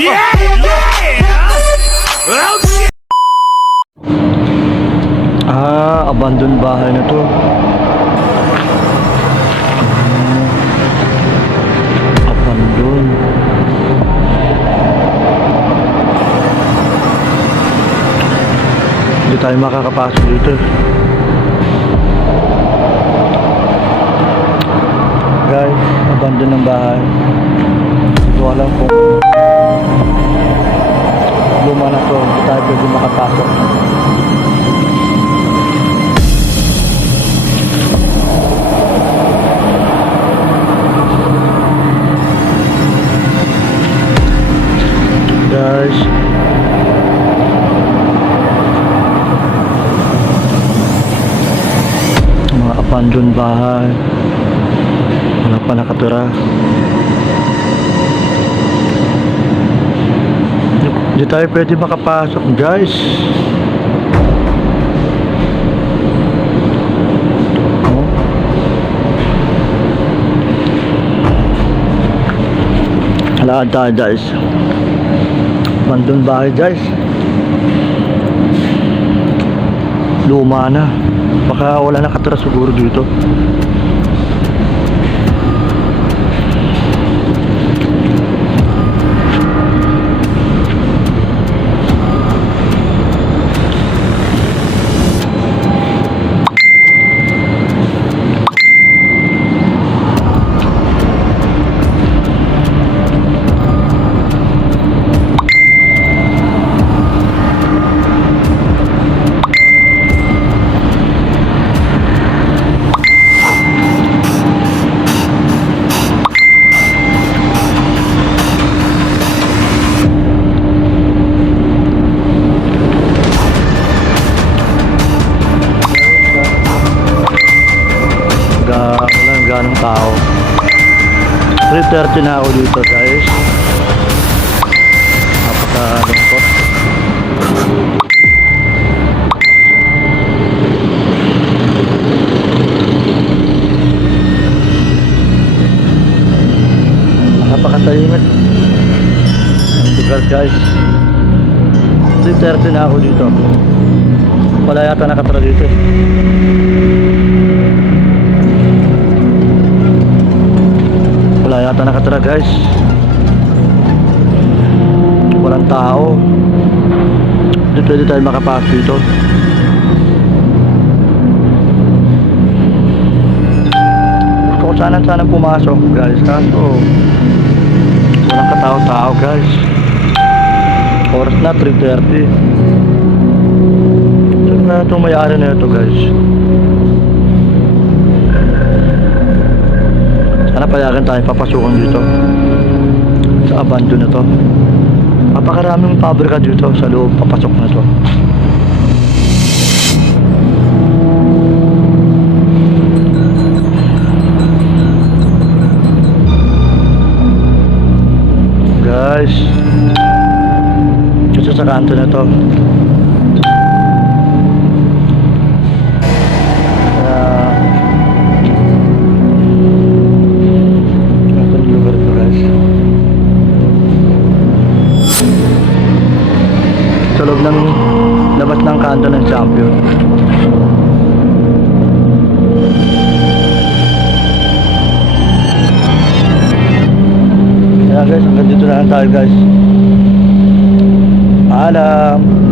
Yeah! Yeah! Ah, abandon bahay na to. Ah, Abandon. Hindi tayo makakapasok dito. Guys, abandon ng bahay. Hindi ko alam kung luma na to. Tayo pwede makapasok. guys mga abandoned bahay wala pa nakatira hindi tayo pwede makapasok guys. Oh. Lakad tayo guys. Bandon bahay guys. Luma na. Baka wala nakatira siguro dito Ga wala nang ganong tao. 3.30 na ako dito guys. Napakalungkot. Napakatahimik. Ang lugar guys. 3.30 na ako dito. Wala yata nakatira dito. eh. Yata nakatira guys. Walang tao. Hindi pwede tayo makapasok dito. Gusto ko sana sana pumasok guys. Kaso Walang katao-tao guys. Oras na 3.30 Saan na itong may-ari na ito guys Sana payagan tayo. Papasukan dito. Sa abandon na to. Napakaraming pabrika dito. Sa loob papasok na to. Guys. Dito sa kanto na to ng champion. Kaya guys, hanggang dito na lang tayo guys. Paalam!